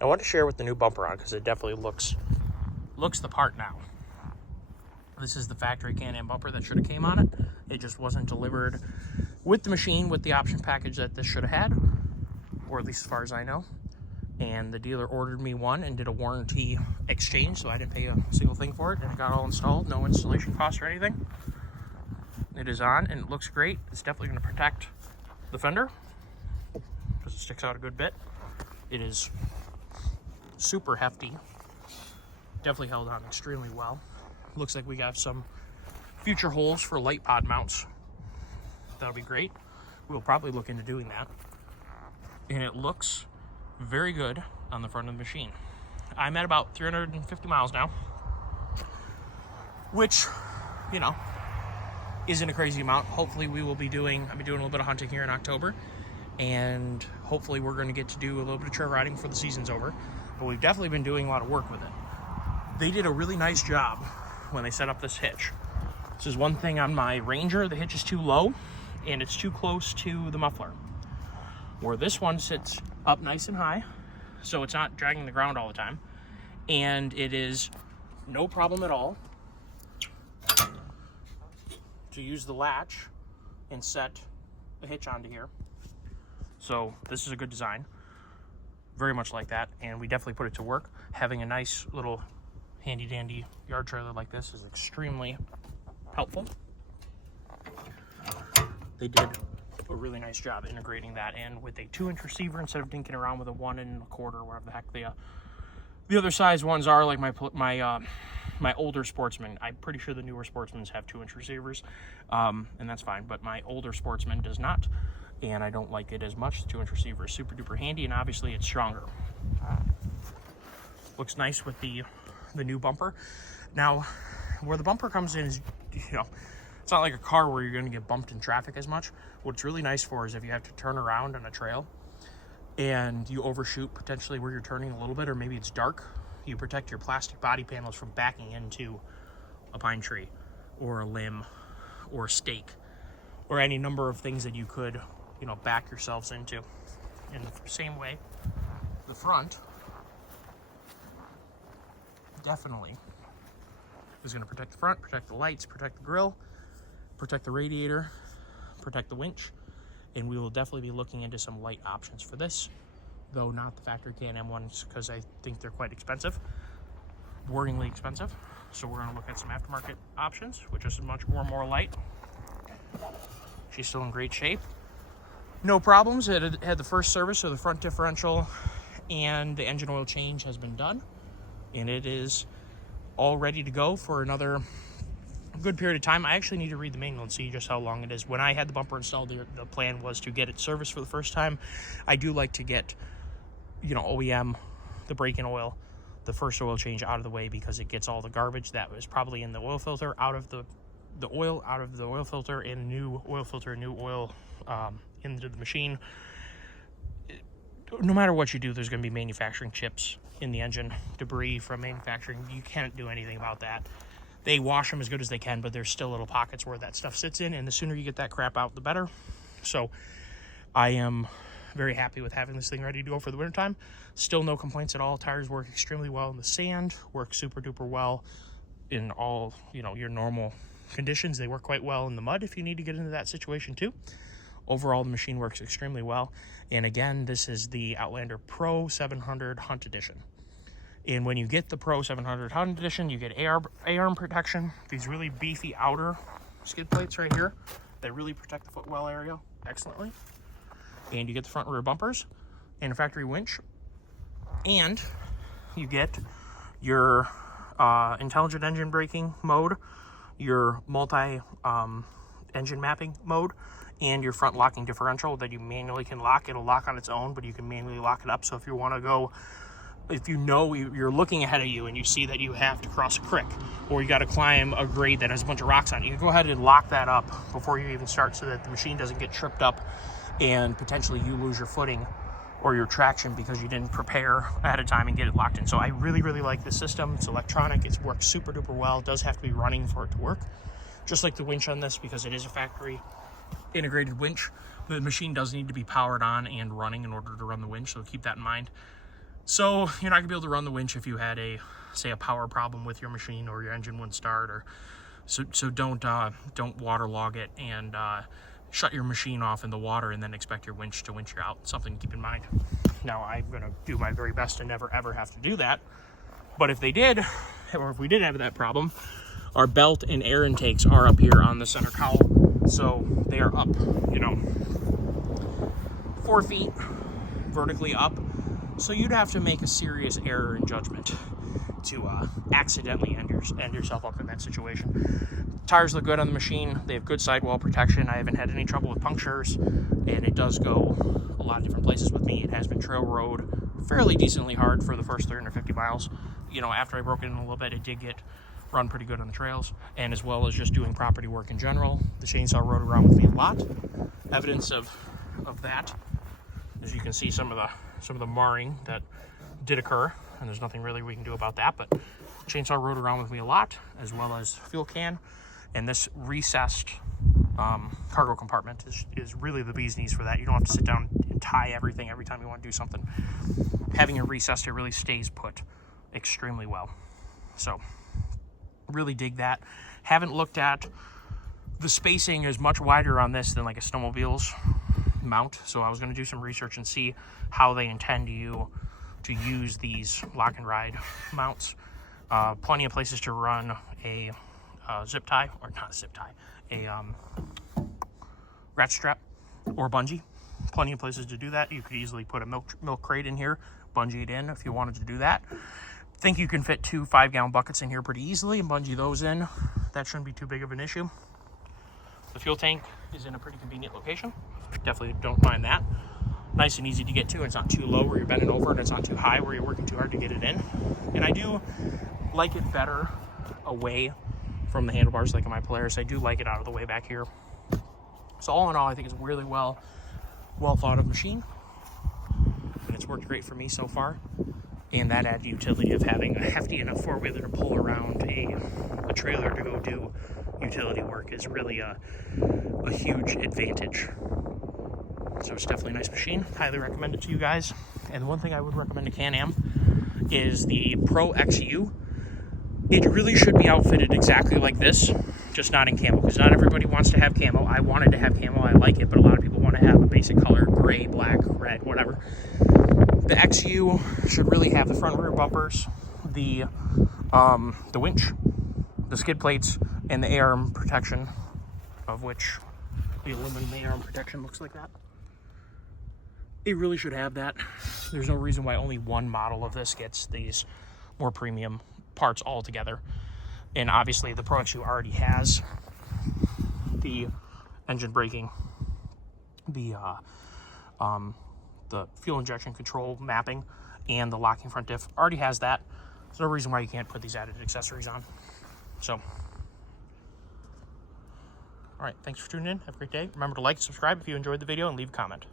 I want to share with the new bumper on because it definitely looks the part now. This is the factory Can Am bumper that should have came on it. It just wasn't delivered with the machine with the option package that this should have had, or at least as far as I know. And the dealer ordered me one and did a warranty exchange, so I didn't pay a single thing for it, and it got all installed, no installation cost or anything. It is on and it looks great. It's definitely going to protect the fender because it sticks out a good bit. It is super hefty, definitely held on extremely well. Looks like we got some future holes for light pod mounts. That'll be great. We'll probably look into doing that. And it looks very good on the front of the machine. I'm at about 350 miles now, which, you know, isn't a crazy amount. Hopefully I'll be doing a little bit of hunting here in October, and hopefully we're going to get to do a little bit of trail riding before the season's over. But we've definitely been doing a lot of work with it. They did a really nice job when they set up this hitch. This is one thing on my Ranger, the hitch is too low and it's too close to the muffler. Where this one sits up nice and high, so it's not dragging the ground all the time. And it is no problem at all to use the latch and set a hitch onto here. So this is a good design, very much like that, and we definitely put it to work. Having a nice little handy dandy yard trailer like this is extremely helpful. They did a really nice job integrating that in with a 2-inch receiver instead of dinking around with a 1 1/4 or whatever the heck the other size ones are, like my older Sportsman. I'm pretty sure the newer Sportsmans have 2-inch receivers, and that's fine, but my older Sportsman does not, and I don't like it as much. The 2-inch receiver is super duper handy, and obviously it's stronger. Looks nice with the new bumper. Now, where the bumper comes in is, you know, it's not like a car where you're going to get bumped in traffic as much. What it's really nice for is if you have to turn around on a trail and you overshoot potentially where you're turning a little bit, or maybe it's dark, you protect your plastic body panels from backing into a pine tree or a limb or a stake or any number of things that you could, you know, back yourselves into. In the same way, the front definitely is going to protect the front, protect the lights, protect the grill, protect the radiator, protect the winch, and we will definitely be looking into some light options for this, though not the factory Can Am ones because I think they're quite expensive, worryingly expensive. So we're going to look at some aftermarket options, which is much more light. She's still in great shape. No problems. It had the first service, so the front differential and the engine oil change has been done, and it is all ready to go for another good period of time. I actually need to read the manual and see just how long it is. When I had the bumper installed, the plan was to get it serviced for the first time. I do like to get, you know, OEM, the brake and oil, the first oil change out of the way, because it gets all the garbage that was probably in the oil filter out of the oil out of the oil filter, and new oil filter, new oil into the machine. No matter what you do, there's going to be manufacturing chips in the engine, debris from manufacturing. You can't do anything about that. They wash them as good as they can, but there's still little pockets where that stuff sits in, and the sooner you get that crap out, the better. So I am very happy with having this thing ready to go for the wintertime. Still no complaints at all. Tires work extremely well in the sand, work super duper well in all, you know, your normal conditions. They work quite well in the mud if you need to get into that situation too. Overall, the machine works extremely well. And again, this is the Outlander Pro 700 Hunt Edition. And when you get the Pro 700 Hunt Edition, you get A-arm protection, these really beefy outer skid plates right here that really protect the footwell area excellently. And you get the front rear bumpers and a factory winch. And you get your intelligent engine braking mode, your multi-engine mapping mode, and your front locking differential that you manually can lock. It'll lock on its own, but you can manually lock it up. So if you want to go, if you know you're looking ahead of you and you see that you have to cross a creek, or you got to climb a grade that has a bunch of rocks on it, you can go ahead and lock that up before you even start, so that the machine doesn't get tripped up and potentially you lose your footing or your traction because you didn't prepare ahead of time and get it locked in. So I really, really like this system. It's electronic. It works super duper well. It does have to be running for it to work, just like the winch on this, because it is a factory integrated winch. The machine does need to be powered on and running in order to run the winch, so keep that in mind. So you're not gonna be able to run the winch if you had say a power problem with your machine or your engine wouldn't start, or so don't waterlog it and shut your machine off in the water and then expect your winch to winch you out. Something to keep in mind. Now, I'm gonna do my very best to never ever have to do that, but if they did, or if we did have that problem, our belt and air intakes are up here on the center cowl, so they are up, 4 feet vertically up. So you'd have to make a serious error in judgment to accidentally end yourself up in that situation. Tires look good on the machine. They have good sidewall protection. I haven't had any trouble with punctures, and it does go a lot of different places with me. It has been trail road fairly decently hard for the first 350 miles. After I broke it in a little bit, it did get run pretty good on the trails, and as well as just doing property work in general. The chainsaw rode around with me a lot. Evidence of that, as you can see, some of the marring that did occur, and there's nothing really we can do about that, but chainsaw rode around with me a lot, as well as fuel can. And this recessed cargo compartment is really the bee's knees for that. You don't have to sit down and tie everything every time you want to do something. Having it recessed, it really stays put extremely well. So really dig that. Haven't looked at the spacing is much wider on this than like a snowmobile's mount, so I was going to do some research and see how they intend to use these lock and ride mounts. Plenty of places to run a zip tie, or not a zip tie, a ratchet strap or bungee. Plenty of places to do that. You could easily put a milk crate in here, bungee it in if you wanted to do that. Think you can fit 2 5-gallon buckets in here pretty easily and bungee those in. That shouldn't be too big of an issue. The fuel tank is in a pretty convenient location. Definitely don't mind that. Nice and easy to get to. It's not too low where you're bending over, and it's not too high where you're working too hard to get it in. And I do like it better away from the handlebars, like in my Polaris. I do like it out of the way back here. So all in all, I think it's a really well thought of machine, and it's worked great for me so far. And that added utility of having a hefty enough four-wheeler to pull around a trailer to go do utility work is really a huge advantage. So it's definitely a nice machine. Highly recommend it to you guys. And one thing I would recommend to Can Am is the Pro XU. It really should be outfitted exactly like this, just not in camo, because not everybody wants to have camo. I wanted to have camo, I like it, but a lot of people want to have a basic color, gray, black, red, whatever. The XU should really have the front rear bumpers, the winch, the skid plates, and the A-arm protection, of which the aluminum A-arm protection looks like that. It really should have that. There's no reason why only one model of this gets these more premium parts all together. And obviously the Pro XU already has the engine braking, the fuel injection control mapping, and the locking front diff. Already has that. There's no reason why you can't put these added accessories on. So, all right, thanks for tuning in. Have a great day. Remember to like, subscribe if you enjoyed the video, and leave a comment.